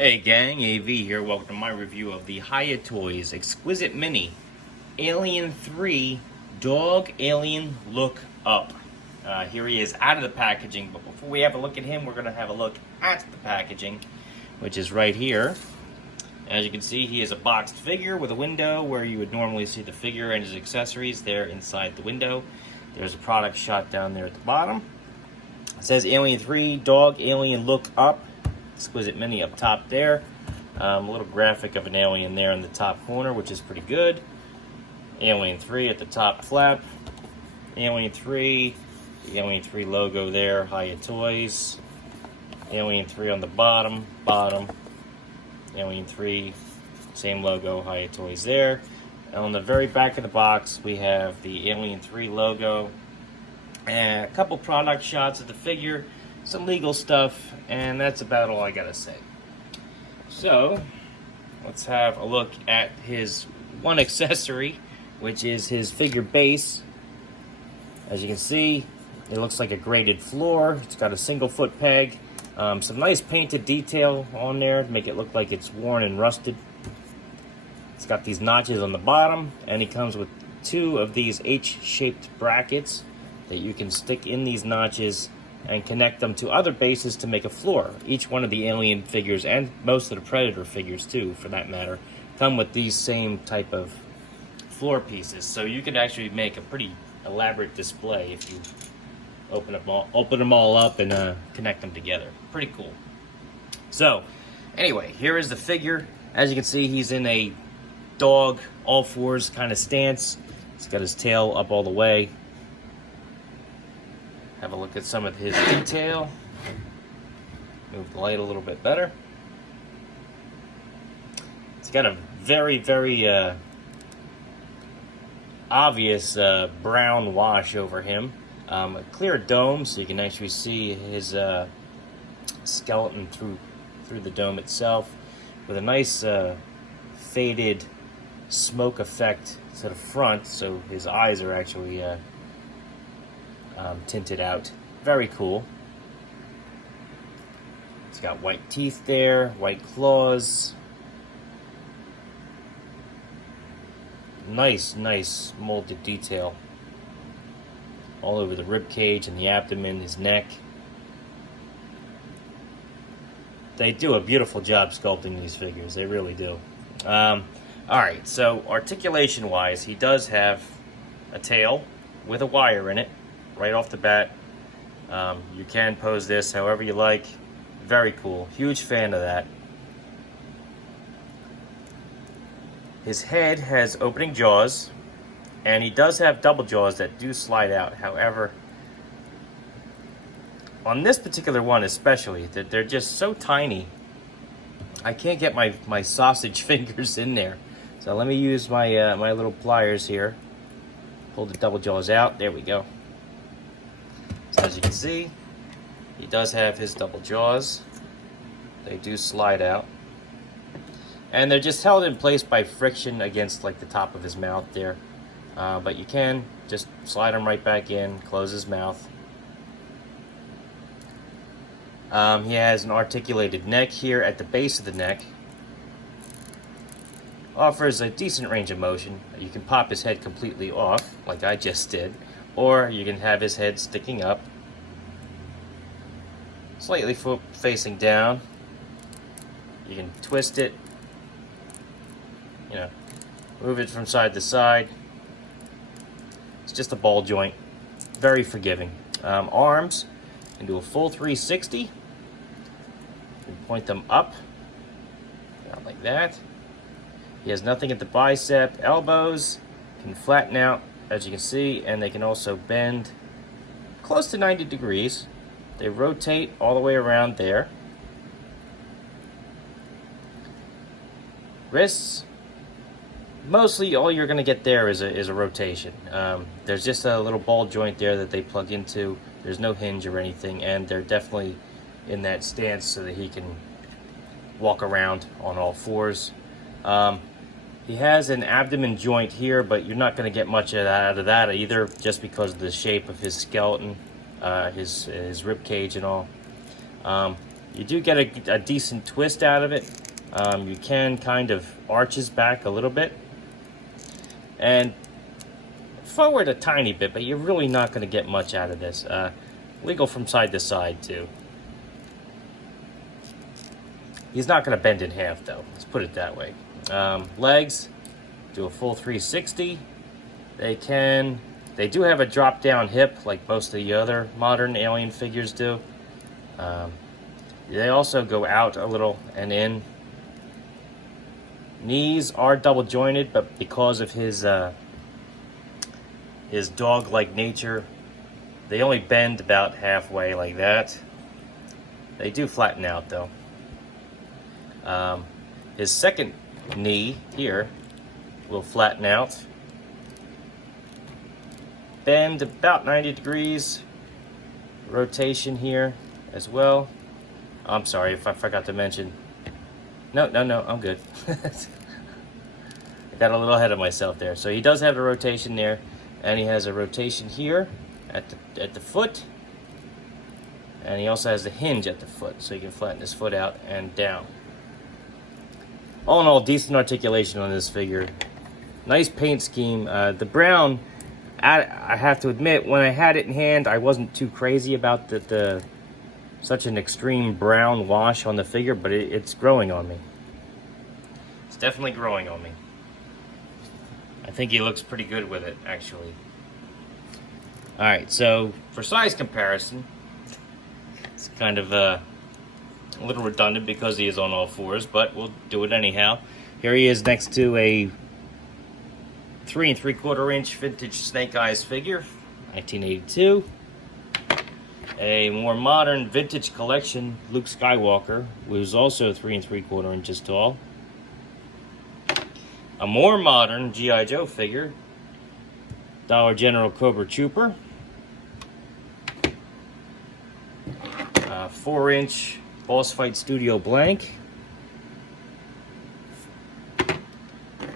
Hey gang, AV here. Welcome to my review of the Hiya Toys Exquisite Mini Alien 3 Dog Alien Look Up. Here he is out of the packaging, but before we have a look at him, we're going to have a look at the packaging, which is right here. As you can see, he is a boxed figure with a window where you would normally see the figure and his accessories there inside the window. There's a product shot down there at the bottom. It says Alien 3 Dog Alien Look Up. Exquisite Mini up top there. A little graphic of an alien there in the top corner, which is pretty good. Alien 3 at the top flap. Alien 3, the Alien 3 logo there, Hiya Toys. Alien 3 on the bottom. Alien 3, same logo, Hiya Toys there. And on the very back of the box, we have the Alien 3 logo. And a couple product shots of the figure, some legal stuff, and that's about all I gotta say. So, let's have a look at his one accessory, which is his figure base. As you can see, it looks like a graded floor. It's got a single foot peg. Some nice painted detail on there to make it look like it's worn and rusted. It's got these notches on the bottom, and he comes with two of these H-shaped brackets that you can stick in these notches and connect them to other bases to make a floor. Each one of the Alien figures, and most of the Predator figures too, for that matter, come with these same type of floor pieces. So you can actually make a pretty elaborate display if you open them all up and connect them together. Pretty cool. So, anyway, here is the figure. As you can see, he's in a dog, all fours kind of stance. He's got his tail up all the way. Have a look at some of his detail. Move the light a little bit better. It's got a very, very obvious brown wash over him. A clear dome, so you can actually see his skeleton through the dome itself, with a nice faded smoke effect to the front, so his eyes are actually tinted out. Very cool. It's got white teeth there, white claws. Nice molded detail all over the rib cage and the abdomen, his neck. They do a beautiful job sculpting these figures. They really do. Alright, so articulation wise, he does have a tail with a wire in it right off the bat. You can pose this however you like. Very cool. Huge fan of that. His head has opening jaws, and he does have double jaws that do slide out. However, on this particular one especially, they're just so tiny, I can't get my sausage fingers in there. So let me use my my little pliers here. Pull the double jaws out. There we go. So as you can see, he does have his double jaws. They do slide out. And they're just held in place by friction against like the top of his mouth there. But you can just slide him right back in, close his mouth. He has an articulated neck here at the base of the neck. Offers a decent range of motion. You can pop his head completely off, like I just did. Or you can have his head sticking up, slightly facing down. You can twist it, move it from side to side. It's just a ball joint, very forgiving. Arms, you can do a full 360. You can point them up, down like that. He has nothing at the bicep. Elbows can flatten out, as you can see, and they can also bend close to 90 degrees. They rotate all the way around there. Wrists, mostly all you're going to get there is a rotation. There's just a little ball joint there that they plug into. There's no hinge or anything, and they're definitely in that stance so that he can walk around on all fours. He has an abdomen joint here, but you're not going to get much out of that either, just because of the shape of his skeleton, his rib cage and all. You do get a decent twist out of it. You can kind of arches back a little bit and forward a tiny bit, but you're really not going to get much out of this. Wiggle from side to side too. He's not going to bend in half though, let's put it that way. Legs, do a full 360. They do have a drop down hip like most of the other modern alien figures do. They also go out a little and in. Knees are double jointed, but because of his dog-like nature, they only bend about halfway like that. They do flatten out though. His second knee here will flatten out, bend about 90 degrees, rotation here as well. I'm sorry if I forgot to mention. No, I'm good. I got a little ahead of myself there. So he does have a rotation there, and he has a rotation here at the foot, and he also has a hinge at the foot, so you can flatten his foot out and down. All in all, decent articulation on this figure. Nice paint scheme. The brown, I have to admit, when I had it in hand, I wasn't too crazy about the such an extreme brown wash on the figure, but it's growing on me. It's definitely growing on me. I think he looks pretty good with it, actually. Alright, so for size comparison, it's kind of a little redundant because he is on all fours, but we'll do it anyhow. Here he is next to a 3 3/4 inch vintage Snake Eyes figure, 1982. A more modern vintage collection Luke Skywalker, who's also 3 3/4 inches tall. A more modern G.I. Joe figure, Dollar General Cobra Trooper. 4-inch Boss Fight Studio Blank.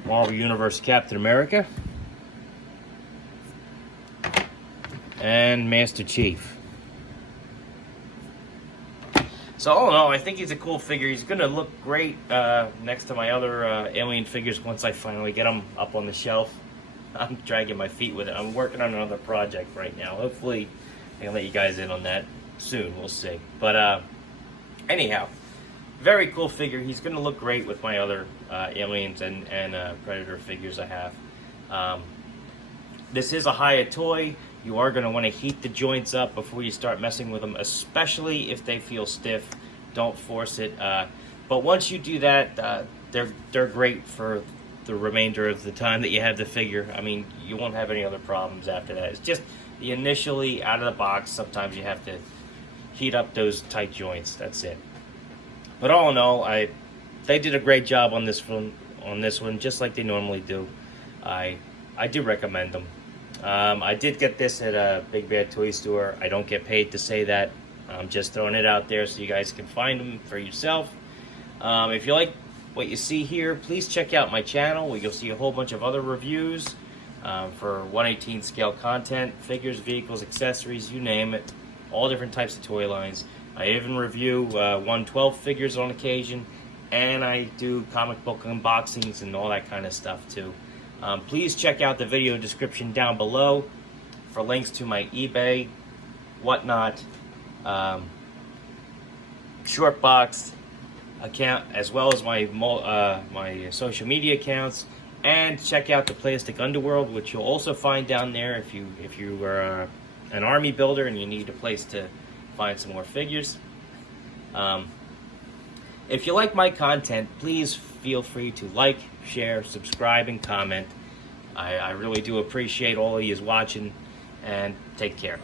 Marvel Universe Captain America. And Master Chief. So all in all, I think he's a cool figure. He's going to look great next to my other alien figures once I finally get them up on the shelf. I'm dragging my feet with it. I'm working on another project right now. Hopefully I can let you guys in on that soon. We'll see. But anyhow, very cool figure. He's going to look great with my other aliens and Predator figures I have. This is a Hiya toy. You are going to want to heat the joints up before you start messing with them, especially if they feel stiff. Don't force it. But once you do that, they're great for the remainder of the time that you have the figure. I mean, you won't have any other problems after that. It's just the initially out of the box, sometimes you have to heat up those tight joints. That's it. But all in all, they did a great job on this one, just like they normally do. I do recommend them. I did get this at a Big Bad Toy Store. I don't get paid to say that. I'm just throwing it out there so you guys can find them for yourself. If you like what you see here, please check out my channel where you'll see a whole bunch of other reviews for 1/18 scale content, figures, vehicles, accessories, you name it. All different types of toy lines. I even review 1/12 figures on occasion, and I do comic book unboxings and all that kind of stuff too. Please check out the video description down below for links to my eBay, whatnot, Shortboxed account, as well as my my social media accounts, and check out the Plastic Underworld, which you'll also find down there if you are an army builder and you need a place to find some more figures. If you like my content, please feel free to like, share, subscribe, and comment. I really do appreciate all of you watching, and take care.